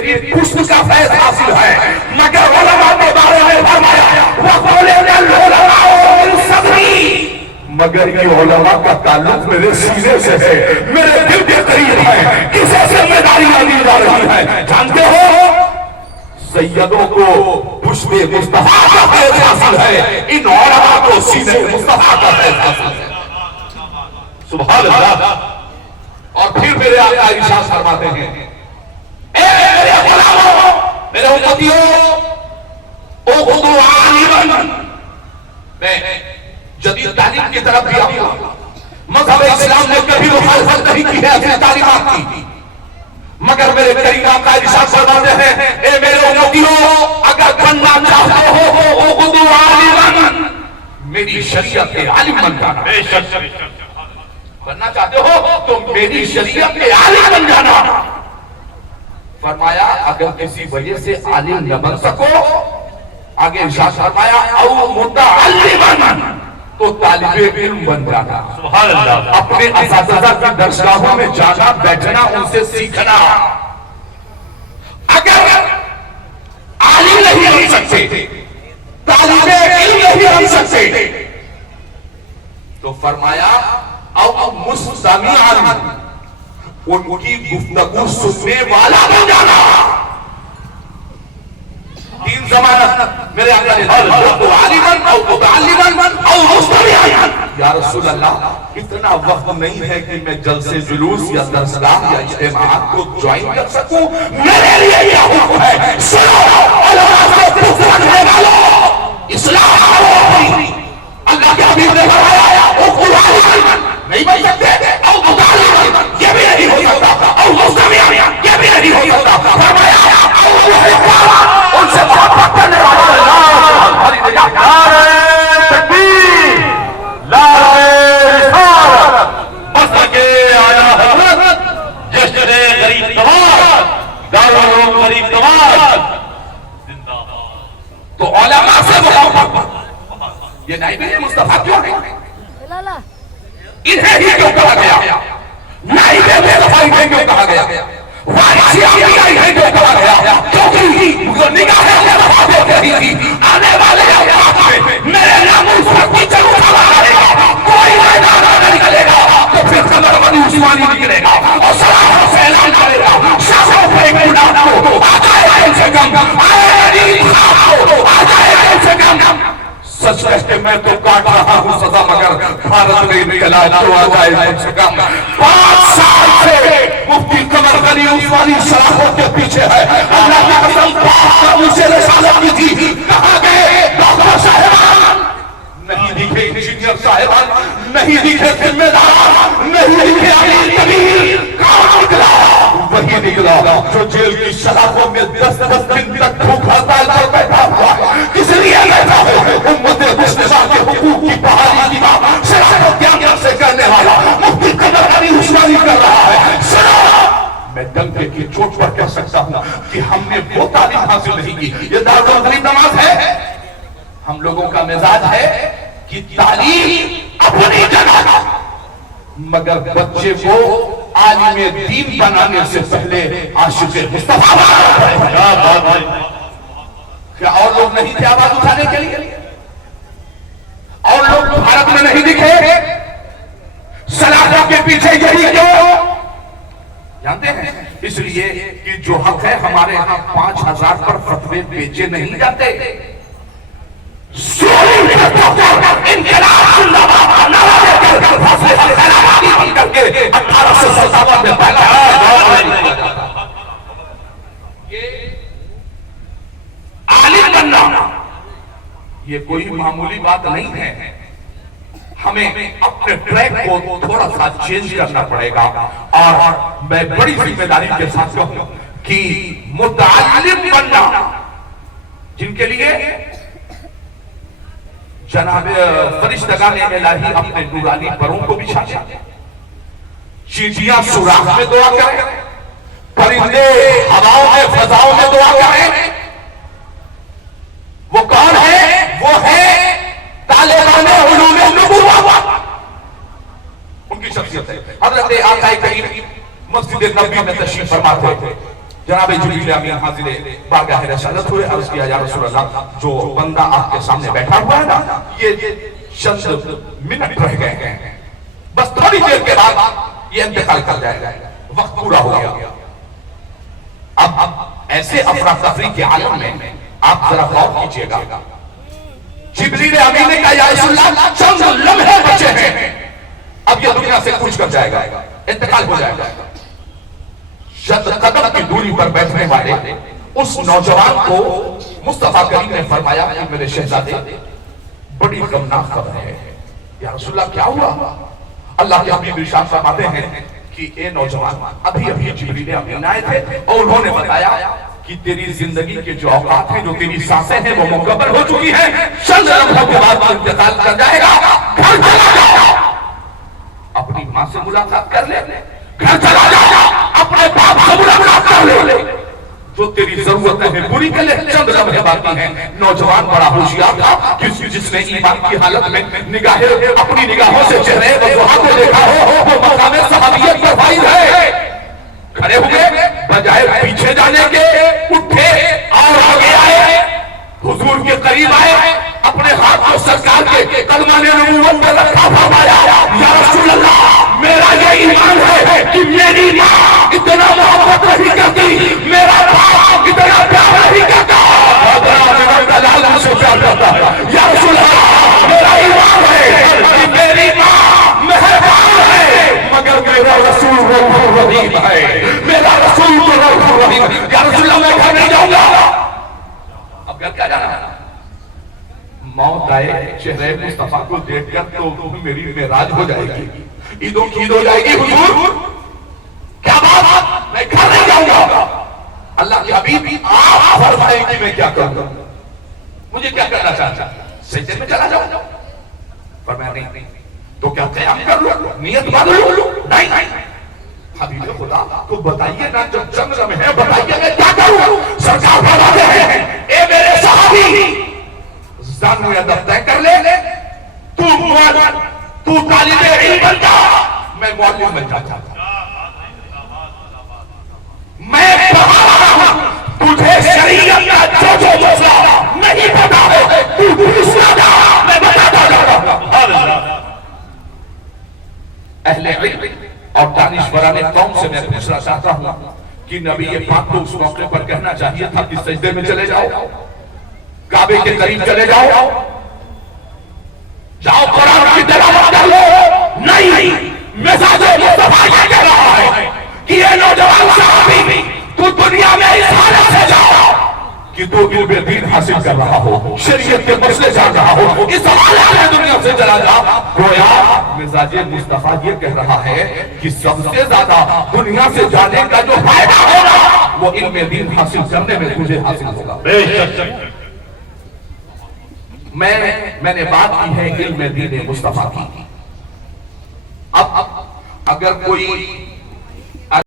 میری حسن کا فیض حاصل ہے، مگر علماء کے بارے میں فرمایا وَقَوْلِنَا الْعُلَمَاءُ مِنْ صَدْرِي، مگر یہ علماء کا تعلق میرے سینے سے ہے، میرے دل کے قریب ہے، کسے ذمہ داریاں دی جا رہی ہے؟ جانتے ہو سیدوں کو پشت مصطفیٰ کا فیض حاصل ہے، ان علماء کو سینے مصطفیٰ کا فیض حاصل ہے۔ سبحان اللہ۔ اور پھر میرے آقا ارشاد فرماتے ہیں اے میرے غلاموں، میرے امتیوں، اخذوا عالما، میں جدید تعلیم کی طرف بھی آؤں گا۔ مذہب اسلام نے کبھی مخالفت نہیں کی ہے اپنی تعلیمات کی، مگر میرے کریم آقا ارشاد فرماتے ہیں اے میرے امتیوں، اگر بننا چاہتے ہو اخذوا عالما، میری شریعت کے عالم بن جانا۔ بننا چاہتے ہو تو میری شریعت کے عالم بن جانا۔ فرمایا اگر کسی وجہ سے عالم نہ بن سکو، آگے ارشاد فرمایا او متعلما، تو طالب علم بن جانا۔ سبحان اللہ۔ اپنے اساتذہ کی درسگاہوں میں جانا، بیٹھنا، ان سے سیکھنا۔ اگر عالم نہیں بن سکتے، طالب علم نہیں بن سکتے، تو فرمایا او مستمعا، ان کی گفتگو سننے والا بن جانا۔ تین ضمانت میرے آقا نے تو عالما او متعلما او مستمعا۔ یا رسول اللہ اتنا وقت نہیں ہے کہ میں جلسے جلوس یا درسگاہ یا اجتماعات کو جوائن کر سکوں، میرے لیے یہ حکم ہے سنو علماء سے پوچھنے والوں، اسلام اللہ کے حبیب نے فرمایا نہیں بن سکتے، او متعلما یہ بھی نہیں ہو سکتا، او مستمعا یہ بھی نہیں ہو سکتا۔ فرمایا ان سے محبت کرنے والا تکبیر، نعرہ رسالت، مسلک اعلیٰ حضرت، جشن غریب نواز، دارالعلوم غریب نواز، تو علماء سے محبت۔ یہ نائب مصطفیٰ کیوں ہے؟ انہیں ہی کیوں کہا گیا؟ نائب مصطفیٰ انہیں کیوں کہا گیا؟ وارث انبیاء انہیں کیوں کہا گیا؟ کیونکہ وہ نگاہیں مصطفیٰ دیکھ رہی تھی آنے والے اوقات میں میرے ناموس پر کوئی چلو چلا رہے گا، کوئی میدان نہ نکلے گا تو پھر قمر بنی عثمانی نکلے گا اور سلام سے اعلان کرے گا شاہوں پہ ایک بڑھانا ہو آ جائے کم سے کم، آئے علی خواب ہو آ جائے کم سے کم۔ سچ کہتے میں تو کاٹ رہا ہوں سزا، مگر بھارت میں انقلاب تو آ جائے کم سے کم۔ 5 سال سے مفتی قمر بنی عثمانی سلاخوں کے پیچھے ہے، اللہ کی قسم پاک کا مجھے رسالت کی تھی، کہاں گئے ڈاکٹر صاحبان؟ نہیں دکھے انجینئر صاحبان، نہیں دکھے ذمہ دار، نہیں دکھے امیر کبیر، کہاں نکلا؟ وہی نکلا جو جیل کی سلاخوں میں 10 دن تک بھوک ہڑتال پر بیٹھا ہوا ہے۔ کس لیے بیٹھا ہے؟ امت مصطفیٰ کے حقوق کی بحالی کی بات شرافت کے اندر سے کرنے والا مفتی قمر بنی عثمانی کر رہا ہے۔ سنو، میں ڈنکے کی چوٹ پر کہہ سکتا ہوں کہ ہم نے وہ تعلیم حاصل نہیں کی۔ یہ دارالعلوم غریب نواز ہے، ہم لوگوں کا مزاج ہے کہ تعلیم اپنی جگہ، مگر بچے کو عالم دین بنانے سے پہلے عاشق مصطفیٰ بنانا۔ کیا اور لوگ نہیں تھے آواز اٹھانے کے لیے؟ اور لوگ بھارت میں نہیں دکھے؟ سلاخوں کے پیچھے یہی کیوں؟ جانتے ہیں اس لیے کہ جو حق ہے ہمارے ہاں 5000 پر فتوے بیچے نہیں جاتے۔ انقلاب زندہ باد کا نعرہ دے کر فاصلے سے خیرآبادی بن کر کے 1857 میں پہلا عالم بننا یہ کوئی معمولی بات نہیں ہے۔ ہمیں اپنے ٹریک کو تھوڑا سا چینج کرنا پڑے گا، اور میں بڑی ذمہ داری کے ساتھ کہوں کہ متعلم بننا، جن کے لیے جناب فرشتگان الہی اپنے نورانی پروں کو بچھاتے، چیٹیاں سوراخ میں دعا کریں، پرندے ہواؤں میں فضاؤں میں دعا کریں۔ وہ کون ہے؟ وہ ہے طالبان علوم نبوت، ان کی شخصیت ہے۔ حضرت آقا کریم مسجد نبوی میں تشریف فرما تھے، جناب جبریل امین حاضر بارگاہ رسالت ہوئے، عرض کیا یا رسول اللہ جو بندہ آپ کے سامنے بیٹھا ہوا ہے نا یہ چند منٹ رہ گئے ہیں، بس تھوڑی دیر کے بعد یہ انتقال کر جائے گا، وقت پورا ہو گیا۔ اب ایسے افراتفری کے عالم میں آپ ذرا غور کیجئے گا، جبریل امین نے کہا یا رسول اللہ چند لمحے بچے ہیں، اب یہ دنیا سے کوچ کر جائے گا، انتقال ہو جائے گا۔ چند قدم کی دوری پر بیٹھنے والے اس نوجوان کو مصطفیٰ کریم نے فرمایا کہ میرے شہزادے بڑی غمناک خبر ہے۔ یا رسول اللہ کیا ہوا؟ اللہ کے حبیب ارشاد فرماتے ہیں کہ اے نوجوان ابھی جبریل امین آئے تھے اور انہوں نے بتایا کہ تیری زندگی کے جو اوقات ہیں، جو تیری سانسیں ہیں وہ مکمل ہو چکی ہیں، چند لمحوں کے بعد انتقال کر جائے گا، گھر چلا جا، اپنی ماں سے ملاقات کر لے، گھر چلا جا، اپنے باپ سے ملاقات کر لے، جو تیری ضرورتیں ہیں پوری کر لے، چند لمحے باقی ہیں۔ نوجوان بڑا ہوشیار تھا، جس نے ایمان کی حالت میں اپنی نگاہوں سے چہرے وضوحات کو دیکھا ہو، وہ مقام صحابیت پر فائز ہے۔ کھڑے ہوئے، بجائے پیچھے جانے کے اٹھے اور آگے آئے، حضور کے قریب آئے، اپنے ہاتھ کو سرکار کے کلمہ نبوت پر رکھا، فرمایا یا رسول اللہ میرا یہ ایمان ہے کہ میری ماں اتنا محبت نہیں کرتی، میرا باپ اتنا پیار نہیں کرتا، مجھ سے پیار کرتا ہے۔ یا رسول اللہ میرا ایمان ہے کہ میری ماں مہربان ہے مگر میرا رسول رؤوف رحیم ہے، میرا رسول رؤوف رحیم ہے۔ یا رسول اللہ میں گھر نہیں جاؤں گا، اب گھر کیا جانا ہے؟ موت آئے چہرے مصطفیٰ کو دیکھ کر تو میری معراج ہو جائے گی، عیدوں کی عید ہو جائے گی۔ حضور کیا بات؟ میں گھر نہیں جاؤں گا۔ اللہ کے حبیب آپ فرمائیں کہ میں کیا کروں، مجھے کیا کرنا چاہتا، سجدے میں چلا جاؤں؟ فرمایا نہیں تو کیا قیام کر لوں، نیت بدل لوں؟ نہیں، حبیب خدا تو بتائیے نا، جب چند لمحے بتائیے میں کیا کروں؟ سرکار فرماتے ہیں اے میرے صحابی زانو یا دفتہ کر لے، تو طالب علم بن جا، میں معلم بن جاتا تھا، میں پڑھا رہا ہوں، تجھے شریعت کا جو مسئلہ نہیں پتا ہے تو پوچھنا جا، میں بتاتا جاتا۔ اہل علم اور دانشوران قوم سے میں پوچھنا چاہتا ہوں کہ نبی پاک کو اس موقع پر کہنا چاہیے تھا کہ سجدے میں چلے جاؤ، کعبے کے قریب چلے جاؤ، جاؤ قرآن کی تلاوت کر لو؟ نہیں، مزاج مصطفیٰ یہ کہہ رہا ہے کہ یہ نوجوان صحابی تو دنیا میں اس حالت سے جاؤ کہ تو علم دین حاصل کر رہا ہو، شریعت کے مسئلے جان رہا ہو، اس حالت میں دنیا سے چلا جا۔ گویا مزاج مصطفیٰ یہ کہہ رہا ہے کہ سب سے زیادہ دنیا سے جانے کا جو فائدہ ہوگا وہ علم دین حاصل کرنے میں تجھے حاصل ہوگا۔ میں نے بات کی ہے علم دین مصطفیٰ کی۔ اب اگر کوئی